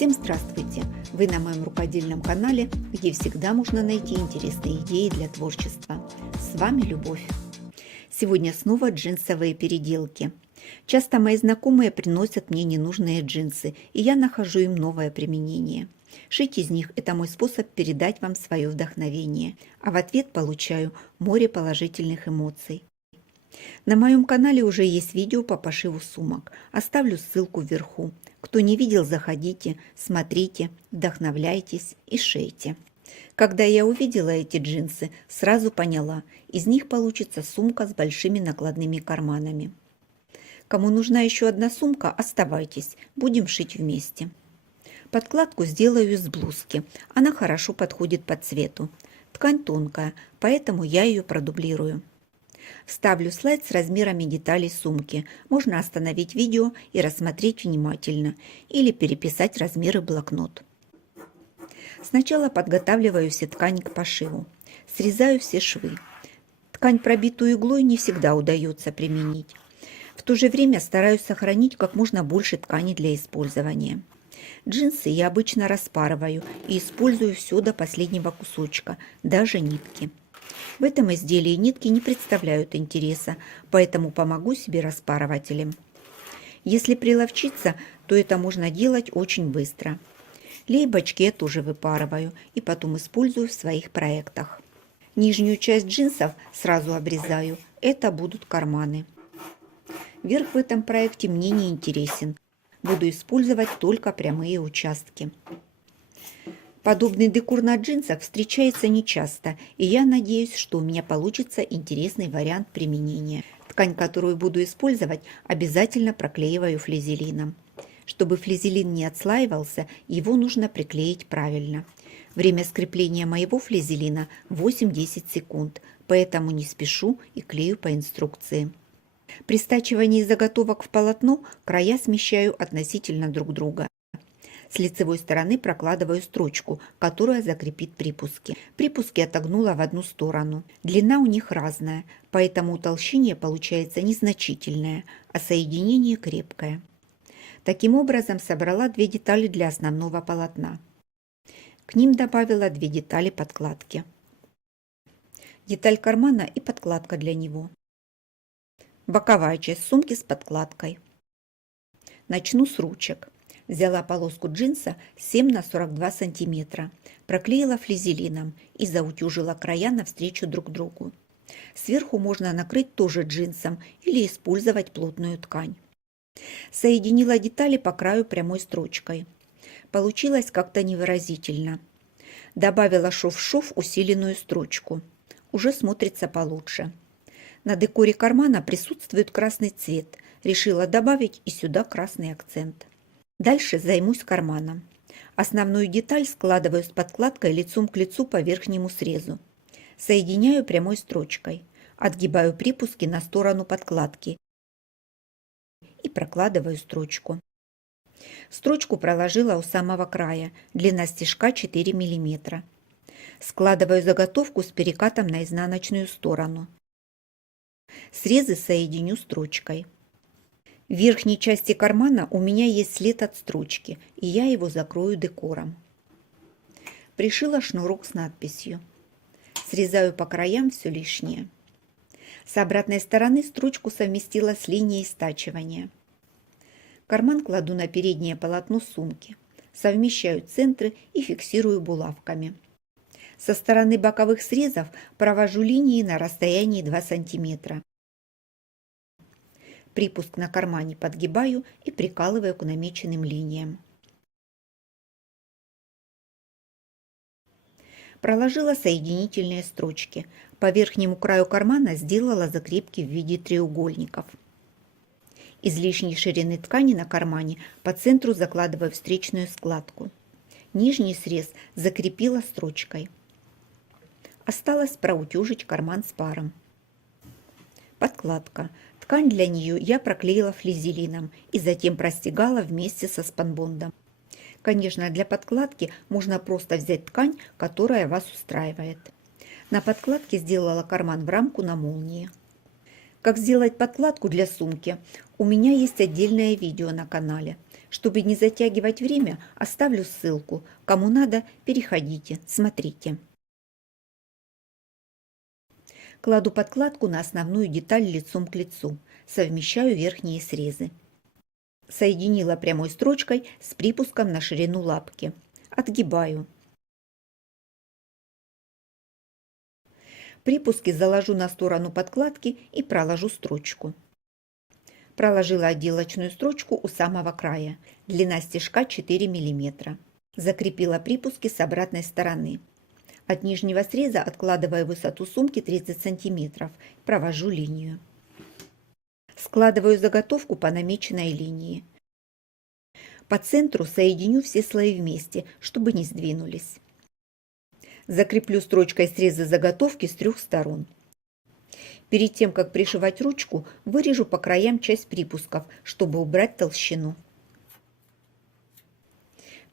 Всем здравствуйте! Вы на моем рукодельном канале, где всегда можно найти интересные идеи для творчества. С вами Любовь. Сегодня снова джинсовые переделки. Часто мои знакомые приносят мне ненужные джинсы, и я нахожу им новое применение. Шить из них – это мой способ передать вам свое вдохновение, а в ответ получаю море положительных эмоций. На моем канале уже есть видео по пошиву сумок. Оставлю ссылку вверху. Кто не видел, заходите, смотрите, вдохновляйтесь и шейте. Когда я увидела эти джинсы, сразу поняла, из них получится сумка с большими накладными карманами. Кому нужна еще одна сумка, оставайтесь, будем шить вместе. Подкладку сделаю из блузки, она хорошо подходит по цвету. Ткань тонкая, поэтому я ее продублирую. Вставлю слайд с размерами деталей сумки. Можно остановить видео и рассмотреть внимательно или переписать размеры в блокнот. Сначала подготавливаю все ткани к пошиву. Срезаю все швы. Ткань, пробитую иглой, не всегда удается применить. В то же время стараюсь сохранить как можно больше ткани для использования. Джинсы я обычно распарываю и использую все до последнего кусочка, даже нитки. В этом изделии нитки не представляют интереса, поэтому помогу себе распарывателем. Если приловчиться, то это можно делать очень быстро. Лейбочки я тоже выпарываю и потом использую в своих проектах. Нижнюю часть джинсов сразу обрезаю, это будут карманы. Верх в этом проекте мне не интересен, буду использовать только прямые участки. Подобный декор на джинсах встречается нечасто, и я надеюсь, что у меня получится интересный вариант применения. Ткань, которую буду использовать, обязательно проклеиваю флизелином. Чтобы флизелин не отслаивался, его нужно приклеить правильно. Время скрепления моего флизелина 8-10 секунд, поэтому не спешу и клею по инструкции. При стачивании заготовок в полотно края смещаю относительно друг друга. С лицевой стороны прокладываю строчку, которая закрепит припуски. Припуски отогнула в одну сторону. Длина у них разная, поэтому утолщение получается незначительное, а соединение крепкое. Таким образом собрала две детали для основного полотна. К ним добавила две детали подкладки. Деталь кармана и подкладка для него. Боковая часть сумки с подкладкой. Начну с ручек. Взяла полоску джинса 7 на 42 сантиметра, проклеила флизелином и заутюжила края навстречу друг другу. Сверху можно накрыть тоже джинсом или использовать плотную ткань. Соединила детали по краю прямой строчкой. Получилось как-то невыразительно. Добавила шов-шов усиленную строчку. Уже смотрится получше. На декоре кармана присутствует красный цвет. Решила добавить и сюда красный акцент. Дальше займусь карманом. Основную деталь складываю с подкладкой лицом к лицу по верхнему срезу. Соединяю прямой строчкой. Отгибаю припуски на сторону подкладки и прокладываю строчку. Строчку проложила у самого края, длина стежка 4 мм. Складываю заготовку с перекатом на изнаночную сторону. Срезы соединю строчкой. В верхней части кармана у меня есть след от строчки, и я его закрою декором. Пришила шнурок с надписью. Срезаю по краям все лишнее. С обратной стороны строчку совместила с линией стачивания. Карман кладу на переднее полотно сумки. Совмещаю центры и фиксирую булавками. Со стороны боковых срезов провожу линии на расстоянии 2 см. Припуск на кармане подгибаю и прикалываю к намеченным линиям. Проложила соединительные строчки. По верхнему краю кармана сделала закрепки в виде треугольников. Из лишней ширины ткани на кармане по центру закладываю встречную складку. Нижний срез закрепила строчкой. Осталось проутюжить карман с паром. Подкладка. Ткань для нее я проклеила флизелином и затем простегала вместе со спанбондом. Конечно, для подкладки можно просто взять ткань, которая вас устраивает. На подкладке сделала карман в рамку на молнии. Как сделать подкладку для сумки, у меня есть отдельное видео на канале. Чтобы не затягивать время, оставлю ссылку. Кому надо, переходите, смотрите. Кладу подкладку на основную деталь лицом к лицу. Совмещаю верхние срезы. Соединила прямой строчкой с припуском на ширину лапки. Отгибаю. Припуски заложу на сторону подкладки и проложу строчку. Проложила отделочную строчку у самого края. Длина стежка 4 мм. Закрепила припуски с обратной стороны. От нижнего среза откладываю высоту сумки 30 см. Провожу линию. Складываю заготовку по намеченной линии. По центру соединю все слои вместе, чтобы не сдвинулись. Закреплю строчкой срезы заготовки с 3 сторон. Перед тем, как пришивать ручку, вырежу по краям часть припусков, чтобы убрать толщину.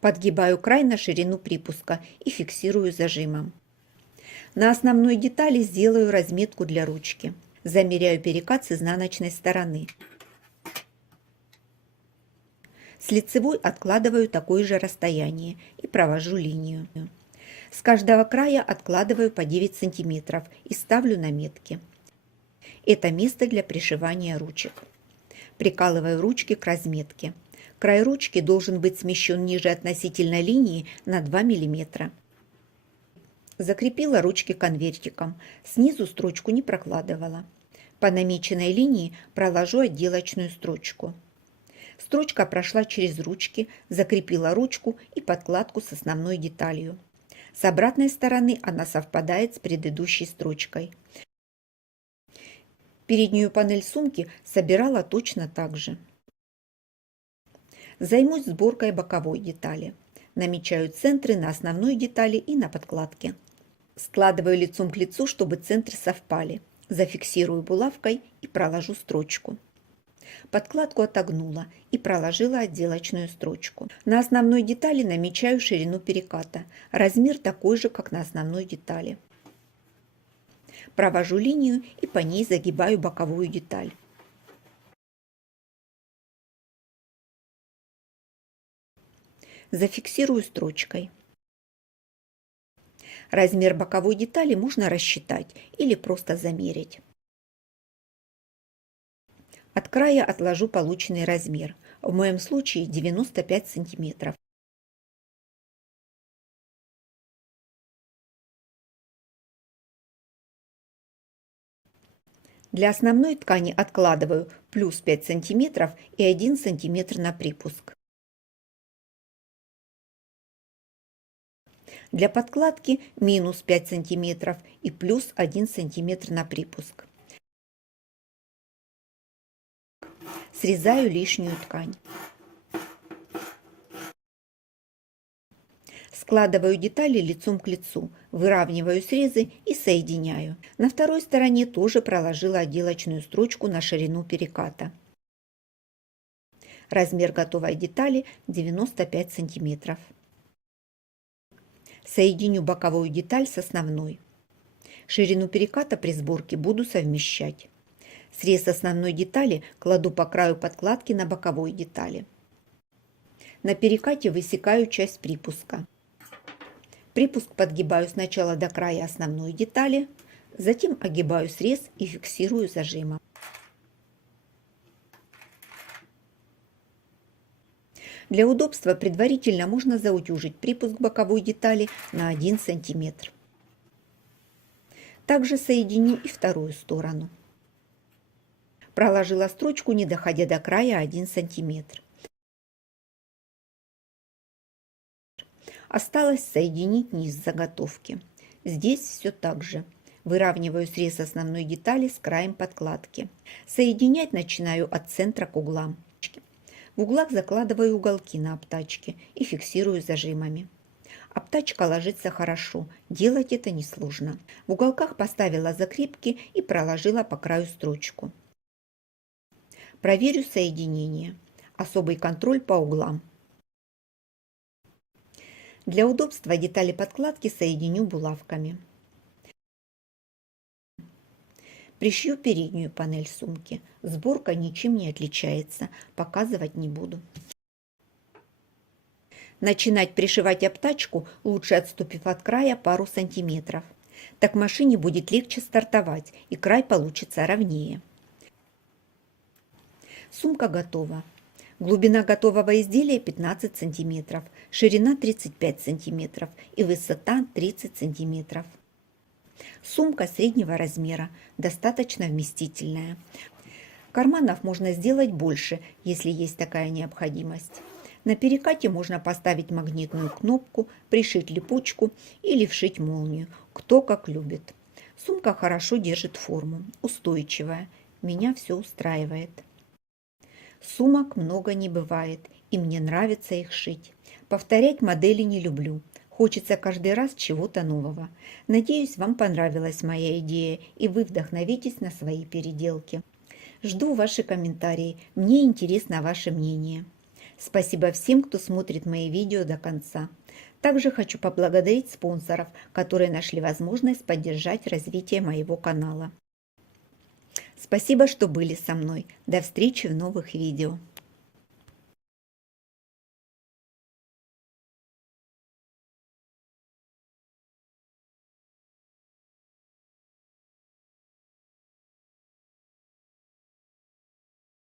Подгибаю край на ширину припуска и фиксирую зажимом. На основной детали сделаю разметку для ручки. Замеряю перекат с изнаночной стороны. С лицевой откладываю такое же расстояние и провожу линию. С каждого края откладываю по 9 см и ставлю наметки. Это место для пришивания ручек. Прикалываю ручки к разметке. Край ручки должен быть смещен ниже относительной линии на 2 мм. Закрепила ручки конвертиком. Снизу строчку не прокладывала. По намеченной линии проложу отделочную строчку. Строчка прошла через ручки, закрепила ручку и подкладку с основной деталью. С обратной стороны она совпадает с предыдущей строчкой. Переднюю панель сумки собирала точно так же. Займусь сборкой боковой детали. Намечаю центры на основной детали и на подкладке. Складываю лицом к лицу, чтобы центры совпали. Зафиксирую булавкой и проложу строчку. Подкладку отогнула и проложила отделочную строчку. На основной детали намечаю ширину переката. Размер такой же, как на основной детали. Провожу линию и по ней загибаю боковую деталь. Зафиксирую строчкой. Размер боковой детали можно рассчитать или просто замерить. От края отложу полученный размер, в моем случае 95 см. Для основной ткани откладываю плюс 5 см и 1 см на припуск. Для подкладки минус 5 см и плюс 1 см на припуск. Срезаю лишнюю ткань. Складываю детали лицом к лицу, выравниваю срезы и соединяю. На второй стороне тоже проложила отделочную строчку на ширину переката. Размер готовой детали 95 см. Соединю боковую деталь с основной. Ширину переката при сборке буду совмещать. Срез основной детали кладу по краю подкладки на боковой детали. На перекате высекаю часть припуска. Припуск подгибаю сначала до края основной детали, затем огибаю срез и фиксирую зажимом. Для удобства предварительно можно заутюжить припуск боковой детали на 1 см. Также соединю и вторую сторону. Проложила строчку, не доходя до края 1 см. Осталось соединить низ заготовки. Здесь все так же. Выравниваю срез основной детали с краем подкладки. Соединять начинаю от центра к углам. В углах закладываю уголки на обтачке и фиксирую зажимами. Обтачка ложится хорошо, делать это несложно. В уголках поставила закрепки и проложила по краю строчку. Проверю соединение. Особый контроль по углам. Для удобства детали подкладки соединю булавками. Пришью переднюю панель сумки. Сборка ничем не отличается, показывать не буду. Начинать пришивать обтачку лучше, отступив от края пару сантиметров. Так машине будет легче стартовать и край получится ровнее. Сумка готова. Глубина готового изделия 15 см, ширина 35 см и высота 30 см. Сумка среднего размера, достаточно вместительная. Карманов можно сделать больше, если есть такая необходимость. На перекате можно поставить магнитную кнопку, пришить липучку или вшить молнию, кто как любит. Сумка хорошо держит форму, устойчивая. Меня все устраивает. Сумок много не бывает, и мне нравится их шить. Повторять модели не люблю. Хочется каждый раз чего-то нового. Надеюсь, вам понравилась моя идея, и вы вдохновитесь на свои переделки. Жду ваши комментарии, мне интересно ваше мнение. Спасибо всем, кто смотрит мои видео до конца. Также хочу поблагодарить спонсоров, которые нашли возможность поддержать развитие моего канала. Спасибо, что были со мной. До встречи в новых видео.